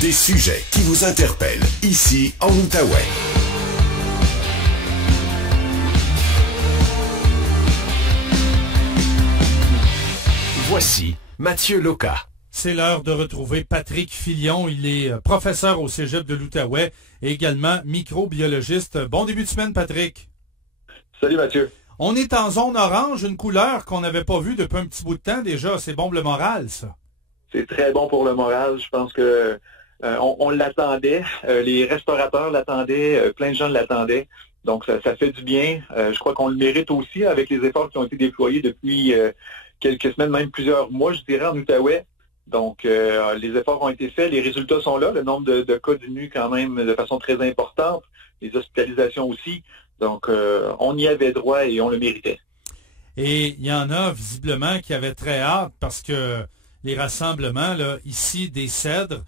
Des sujets qui vous interpellent ici en Outaouais. Voici Mathieu Loca. C'est l'heure de retrouver Patrick Filion. Il est professeur au Cégep de l'Outaouais et également microbiologiste. Bon début de semaine, Patrick. Salut Mathieu. On est en zone orange, une couleur qu'on n'avait pas vue depuis un petit bout de temps déjà. C'est bon pour le moral, ça. C'est très bon pour le moral. Je pense que on l'attendait. Les restaurateurs l'attendaient. Plein de gens l'attendaient. Donc, ça fait du bien. Je crois qu'on le mérite aussi avec les efforts qui ont été déployés depuis quelques semaines, même plusieurs mois, je dirais, en Outaouais. Donc, les efforts ont été faits. Les résultats sont là. Le nombre de cas diminuent quand même de façon très importante. Les hospitalisations aussi. Donc, on y avait droit et on le méritait. Et il y en a visiblement qui avaient très hâte parce que les rassemblements, là, ici, des Cèdres,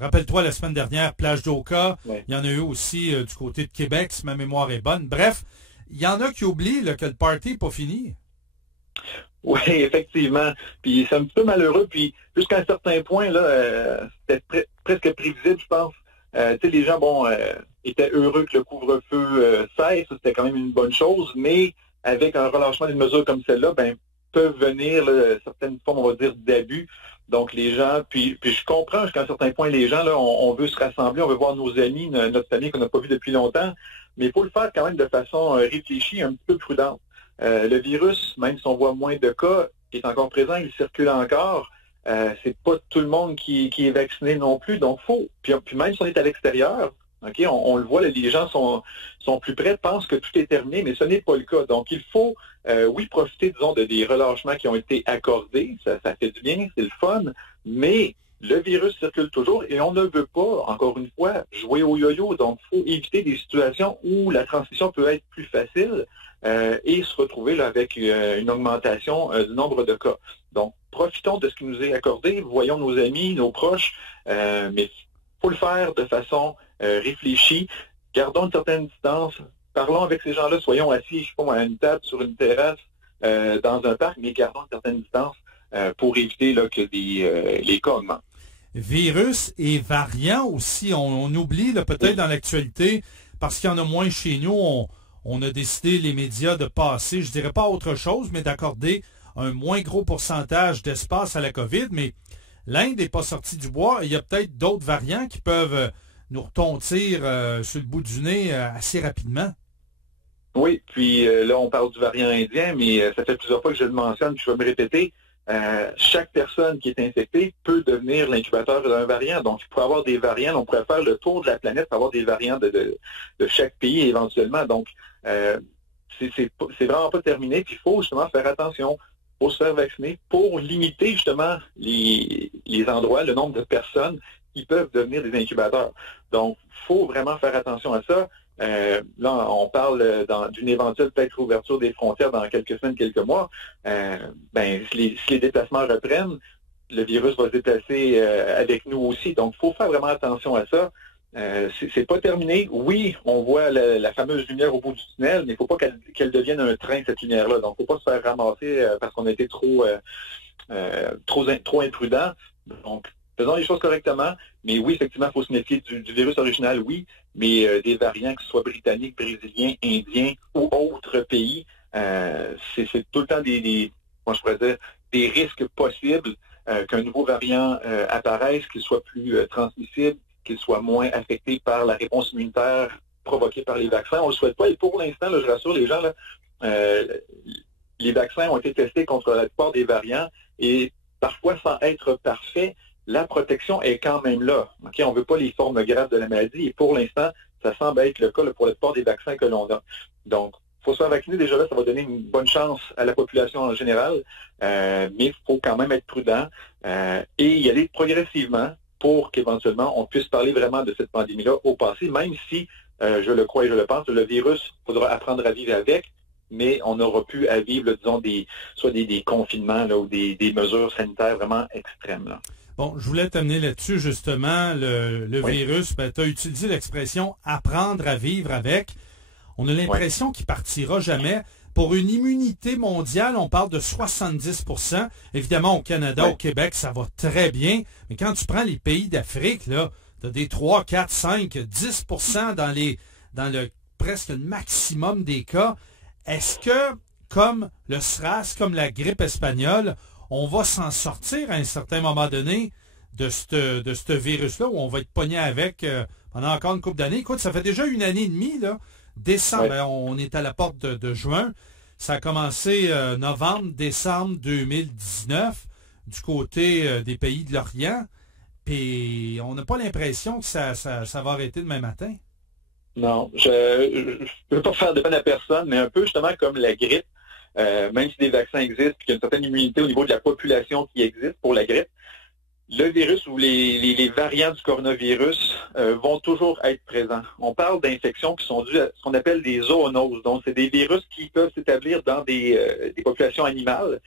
rappelle-toi la semaine dernière, Plage d'Oka, ouais. Il y en a eu aussi du côté de Québec, si ma mémoire est bonne. Bref, il y en a qui oublient là, que le party n'est pas fini. Oui, effectivement. Puis c'est un petit peu malheureux. Puis jusqu'à un certain point, là, c'était presque prévisible, je pense. Tu sais, les gens, étaient heureux que le couvre-feu cesse. C'était quand même une bonne chose. Mais avec un relâchement d'une mesure comme celle-là, peuvent venir là, certaines formes, on va dire, d'abus. Donc les gens, puis je comprends jusqu'à un certain point, les gens, là, on veut se rassembler, on veut voir nos amis, notre famille qu'on n'a pas vu depuis longtemps. Mais il faut le faire quand même de façon réfléchie, un petit peu prudente. Le virus, même si on voit moins de cas, est encore présent, il circule encore. C'est pas tout le monde qui est vacciné non plus, donc faut. Puis même si on est à l'extérieur, ok, on le voit, là, les gens sont plus près, pensent que tout est terminé, mais ce n'est pas le cas. Donc il faut, oui, profiter, disons, des relâchements qui ont été accordés. Ça fait du bien, c'est le fun, mais le virus circule toujours et on ne veut pas, encore une fois, jouer au yo-yo. Donc il faut éviter des situations où la transmission peut être plus facile. Et se retrouver là, avec une augmentation du nombre de cas. Donc, profitons de ce qui nous est accordé, voyons nos amis, nos proches, mais il faut le faire de façon réfléchie. Gardons une certaine distance, parlons avec ces gens-là, soyons assis, je sais pas, à une table, sur une terrasse, dans un parc, mais gardons une certaine distance pour éviter là, que les cas augmentent. Virus et variants aussi, on oublie là, peut-être dans l'actualité, parce qu'il y en a moins chez nous, on a décidé, les médias, de passer, je dirais pas autre chose, mais d'accorder un moins gros pourcentage d'espace à la COVID. Mais l'Inde n'est pas sortie du bois. Il y a peut-être d'autres variants qui peuvent nous retontir sur le bout du nez assez rapidement. Oui, puis là, on parle du variant indien, mais ça fait plusieurs fois que je le mentionne, puis je vais me répéter. Chaque personne qui est infectée peut devenir l'incubateur d'un variant. Donc, il pourrait y avoir des variants. On pourrait faire le tour de la planète pour avoir des variants de chaque pays éventuellement. Donc, c'est vraiment pas terminé. Puis, il faut justement faire attention. Il faut se faire vacciner pour limiter justement les endroits, le nombre de personnes qui peuvent devenir des incubateurs. Donc, il faut vraiment faire attention à ça. Là, on parle d'une éventuelle peut-être ouverture des frontières dans quelques semaines, quelques mois. Si les déplacements reprennent, le virus va se déplacer avec nous aussi. Donc, il faut faire vraiment attention à ça. C'est pas terminé. Oui, on voit la fameuse lumière au bout du tunnel, mais il ne faut pas qu'elle devienne un train, cette lumière-là. Donc, il ne faut pas se faire ramasser parce qu'on a été trop imprudent. Donc, faisons les choses correctement, mais oui, effectivement, il faut se méfier du virus original, oui, mais des variants, que ce soit britanniques, brésiliens, indiens ou autres pays, c'est tout le temps moi je pourrais dire, des risques possibles qu'un nouveau variant apparaisse, qu'il soit plus transmissible, qu'il soit moins affecté par la réponse immunitaire provoquée par les vaccins. On ne le souhaite pas, et pour l'instant, là, je rassure les gens, là, les vaccins ont été testés contre la plupart des variants, et parfois sans être parfaits, la protection est quand même là. Okay? On ne veut pas les formes graves de la maladie et pour l'instant, ça semble être le cas là, pour la plupart des vaccins que l'on a. Donc, il faut se faire vacciner. Déjà là, ça va donner une bonne chance à la population en général, mais il faut quand même être prudent et y aller progressivement pour qu'éventuellement, on puisse parler vraiment de cette pandémie-là au passé, même si, je le crois et je le pense, le virus, il faudra apprendre à vivre avec, mais on aura pu à vivre, là, disons, soit des confinements là, ou des mesures sanitaires vraiment extrêmes. Là. Bon, je voulais t'amener là-dessus, justement, le oui. virus. Tu as utilisé l'expression « apprendre à vivre avec ». On a l'impression qu'il partira jamais pour une immunité mondiale, on parle de 70%. Évidemment, au Canada, au Québec, ça va très bien. Mais quand tu prends les pays d'Afrique, là, tu as des 3, 4, 5, 10% dans le presque le maximum des cas. Est-ce que, comme le SRAS, comme la grippe espagnole, on va s'en sortir à un certain moment donné de ce virus-là, où on va être pogné avec pendant encore une couple d'années? Écoute, ça fait déjà 1 année et demie, là. Décembre, on est à la porte de juin. Ça a commencé novembre, décembre 2019 du côté des pays de l'Orient. Puis on n'a pas l'impression que ça va arrêter demain matin. Non, je ne veux pas faire de peine à personne, mais un peu justement comme la grippe, même si des vaccins existent et qu'il y a une certaine immunité au niveau de la population qui existe pour la grippe, le virus ou les variants du coronavirus vont toujours être présents. On parle d'infections qui sont dues à ce qu'on appelle des zoonoses. Donc, c'est des virus qui peuvent s'établir dans des populations animales.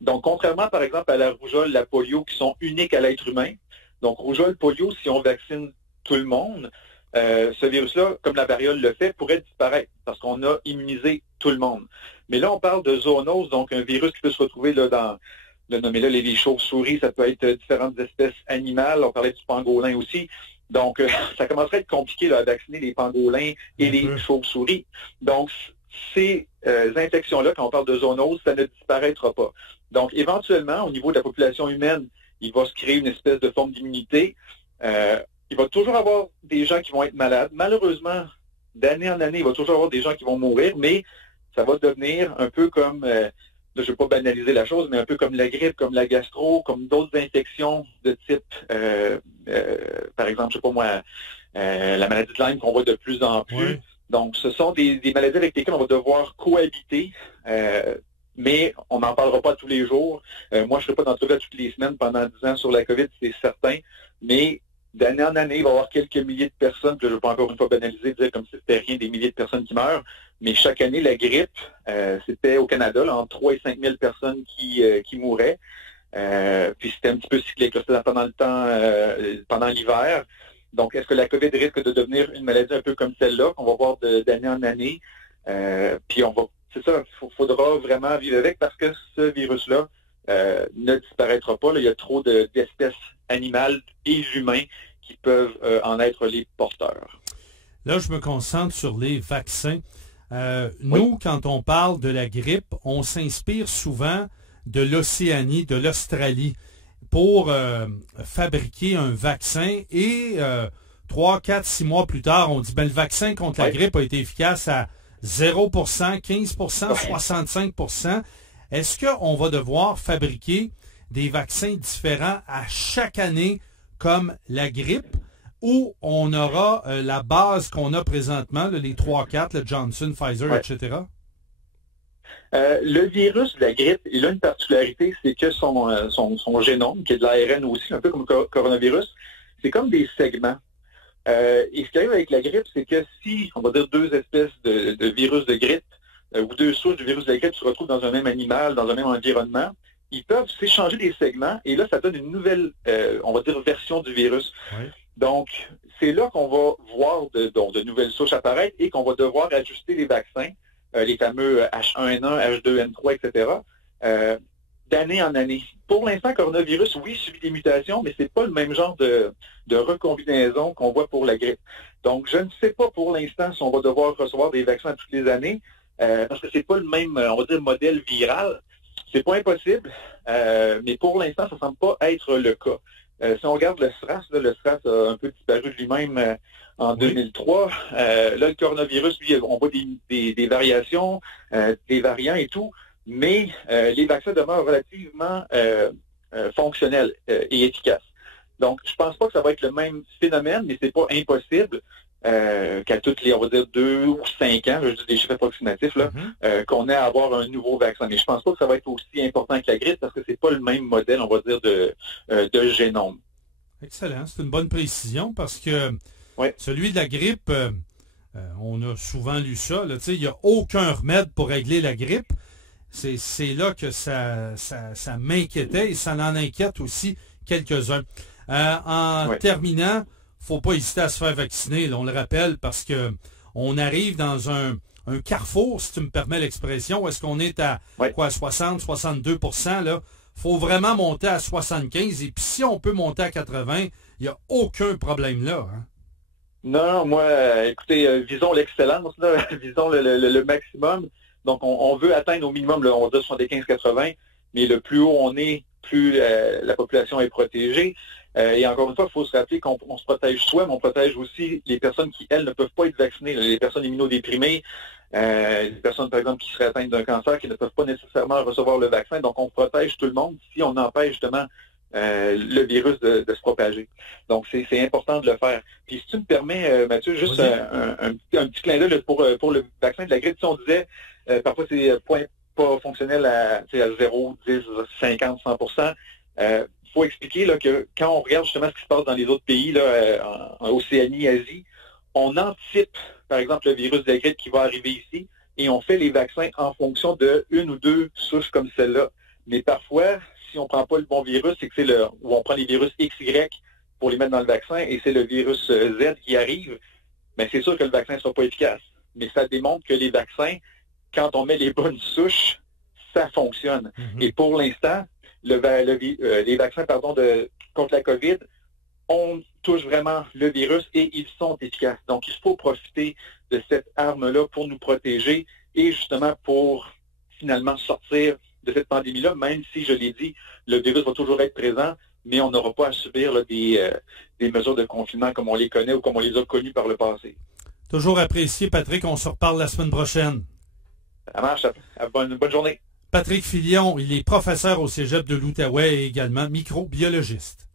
Donc, contrairement, par exemple, à la rougeole, la polio, qui sont uniques à l'être humain. Donc, rougeole, polio, si on vaccine tout le monde, ce virus-là, comme la variole le fait, pourrait disparaître parce qu'on a immunisé tout le monde. Mais là, on parle de zoonose, donc un virus qui peut se retrouver là, dans... Le nommer là, les chauves-souris, ça peut être différentes espèces animales. On parlait du pangolin aussi. Donc, ça commencerait à être compliqué là, à vacciner les pangolins et les chauves-souris. Donc, ces infections-là, quand on parle de zoonose, ça ne disparaîtra pas. Donc, éventuellement, au niveau de la population humaine, il va se créer une espèce de forme d'immunité. Il va toujours avoir des gens qui vont être malades. Malheureusement, d'année en année, il va toujours avoir des gens qui vont mourir, mais ça va devenir un peu comme... je ne veux pas banaliser la chose, mais un peu comme la grippe, comme la gastro, comme d'autres infections de type, par exemple, je ne sais pas moi, la maladie de Lyme qu'on voit de plus en plus. Oui. Donc, ce sont des maladies avec lesquelles on va devoir cohabiter, mais on n'en parlera pas tous les jours. Moi, je ne serai pas dans le toutes les semaines pendant 10 ans sur la COVID, c'est certain, mais d'année en année, il va y avoir quelques milliers de personnes, puis je ne veux pas encore une fois banaliser, dire comme si c'était rien des milliers de personnes qui meurent, mais chaque année, la grippe, c'était au Canada, là, entre 3 et 5 000 personnes qui mouraient. Puis c'était un petit peu cyclique, là, c'était pendant le temps, pendant l'hiver. Donc, est-ce que la COVID risque de devenir une maladie un peu comme celle-là, qu'on va voir d'année en année? Puis c'est ça, il faudra vraiment vivre avec parce que ce virus-là ne disparaîtra pas. Là, il y a trop d'espèces animales et humains qui peuvent en être les porteurs. Là, je me concentre sur les vaccins. Nous, quand on parle de la grippe, on s'inspire souvent de l'Océanie, de l'Australie, pour fabriquer un vaccin. Et 3, 4, 6 mois plus tard, on dit le vaccin contre la grippe a été efficace à 0%, 15%, 65%. Est-ce qu'on va devoir fabriquer des vaccins différents à chaque année comme la grippe? Où on aura la base qu'on a présentement, là, les 3-4, le Johnson, Pfizer, etc.? Le virus de la grippe, il a une particularité, c'est que son génome, qui est de l'ARN aussi, un peu comme le coronavirus, c'est comme des segments. Et ce qui arrive avec la grippe, c'est que si, on va dire, 2 espèces de virus de grippe, ou 2 souches de virus de la grippe se retrouvent dans un même animal, dans un même environnement, ils peuvent s'échanger des segments, et là, ça donne une nouvelle, on va dire, version du virus. Oui. Donc, c'est là qu'on va voir de nouvelles souches apparaître et qu'on va devoir ajuster les vaccins, les fameux H1N1, H2N3, etc., d'année en année. Pour l'instant, coronavirus, oui, subit des mutations, mais c'est pas le même genre de recombinaison qu'on voit pour la grippe. Donc, je ne sais pas pour l'instant si on va devoir recevoir des vaccins toutes les années, parce que c'est pas le même, on va dire, modèle viral. C'est pas impossible, mais pour l'instant, ça ne semble pas être le cas. Si on regarde le SRAS, là, le SRAS a un peu disparu de lui-même en 2003. Là, le coronavirus, lui, on voit des variations, des variants et tout, mais les vaccins demeurent relativement fonctionnels et efficaces. Donc, je pense pas que ça va être le même phénomène, mais c'est pas impossible qu'à toutes les, on va dire, 2 ou 5 ans, je dis des chiffres approximatifs, là, qu'on ait à avoir un nouveau vaccin. Mais je pense pas que ça va être aussi important que la grippe parce que c'est pas le même modèle, on va dire, de génome. Excellent. C'est une bonne précision parce que celui de la grippe, on a souvent lu ça, il n'y a aucun remède pour régler la grippe. C'est là que ça m'inquiétait et ça en inquiète aussi quelques-uns. En terminant, faut pas hésiter à se faire vacciner, là, on le rappelle, parce que on arrive dans un un carrefour, si tu me permets l'expression. Est-ce qu'on est à quoi, 60, 62%, là? Faut vraiment monter à 75, et puis si on peut monter à 80, il n'y a aucun problème là. Hein? Non, moi, écoutez, visons l'excellence, là, visons le maximum. Donc, on veut atteindre au minimum, là, on va dire 75-80, mais le plus haut on est, plus la population est protégée. Et encore une fois, il faut se rappeler qu'on se protège soi, mais on protège aussi les personnes qui, elles, ne peuvent pas être vaccinées. Les personnes immunodéprimées, les personnes, par exemple, qui seraient atteintes d'un cancer, qui ne peuvent pas nécessairement recevoir le vaccin. Donc, on protège tout le monde si on empêche justement le virus de se propager. Donc, c'est important de le faire. Puis, si tu me permets, Mathieu, juste un petit clin d'œil pour le vaccin de la grippe. Si on disait, parfois, c'est pas fonctionnel à 0, 10, 50, 100%. Faut expliquer là, que quand on regarde justement ce qui se passe dans les autres pays, là, en Océanie, Asie, on anticipe, par exemple, le virus de la grippe qui va arriver ici, et on fait les vaccins en fonction de une ou deux souches comme celle-là. Mais parfois, si on prend pas le bon virus, c'est que c'est où on prend les virus XY pour les mettre dans le vaccin, et c'est le virus Z qui arrive, mais c'est sûr que le vaccin ne sera pas efficace. Mais ça démontre que les vaccins, quand on met les bonnes souches, ça fonctionne. Mm-hmm. Et pour l'instant, les vaccins contre la COVID, on touche vraiment le virus et ils sont efficaces. Donc, il faut profiter de cette arme-là pour nous protéger et justement pour finalement sortir de cette pandémie-là, même si, je l'ai dit, le virus va toujours être présent, mais on n'aura pas à subir là, des mesures de confinement comme on les connaît ou comme on les a connues par le passé. Toujours apprécié, Patrick. On se reparle la semaine prochaine. Ça marche. Bonne journée. Patrick Filion, il est professeur au Cégep de l'Outaouais et également microbiologiste.